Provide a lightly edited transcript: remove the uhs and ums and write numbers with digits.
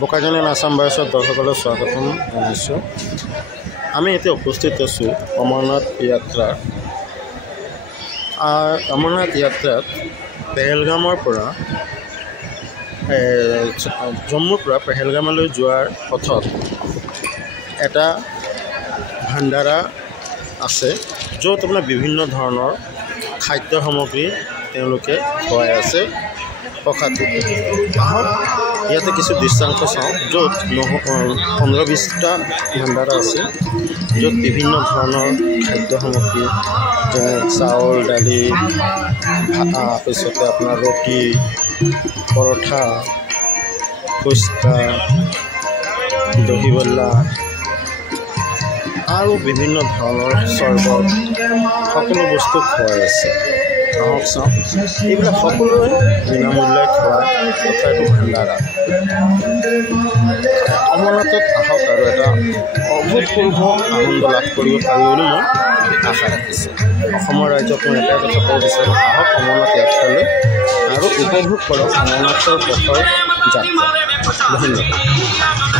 বোকাজানী আসাম বায়সৰ দৰ্শকসকলক স্বাগতম জনাইছোঁ। আমি এতিয়া উপস্থিত আছোঁ অমৰনাথ যাত্ৰাত পেহেলগামৰ পৰা জম্মুৰ পৰা পেহেলগামলৈ যোৱাৰ পথত এটা ভাণ্ডাৰা আছে, য'ত আপোনাৰ বিভিন্ন ধৰণৰ খাদ্য সামগ্ৰী তেওঁলোকে খুৱাই আছে প্ৰসাদত। ইয়াতে কিছু দৃশ্যাংশ চাওঁ, য'ত 15-20টা ভাণ্ডাৰা আছে, য'ত বিভিন্ন ধৰণৰ খাদ্য সামগ্ৰী যেনে চাউল, দালি, তাৰপিছতে আপোনাৰ ৰুটি, পৰঠা, ফুচকা, দহি বল্লা আৰু বিভিন্ন ধৰণৰ চৰ্বত সকলো বস্তু খুৱাই আছে। আহক চাওঁ, এইবিলাক সকলোৱে বিনামূল্যে খোৱা এইটো ভাণ্ডাৰা। অমৰনাথত আহক আৰু এটা অভূতপূৰ্ব আনন্দ লাভ কৰিব পাৰি বুলি মই আশা ৰাখিছোঁ। অসমৰ ৰাইজক মই এটাই কথা ক'ব বিচাৰোঁ, আহক অমৰনাথ যাত্ৰালৈ আৰু উপভোগ কৰক অমৰনাথৰ পথৰ যাত্ৰা। ধন্যবাদ।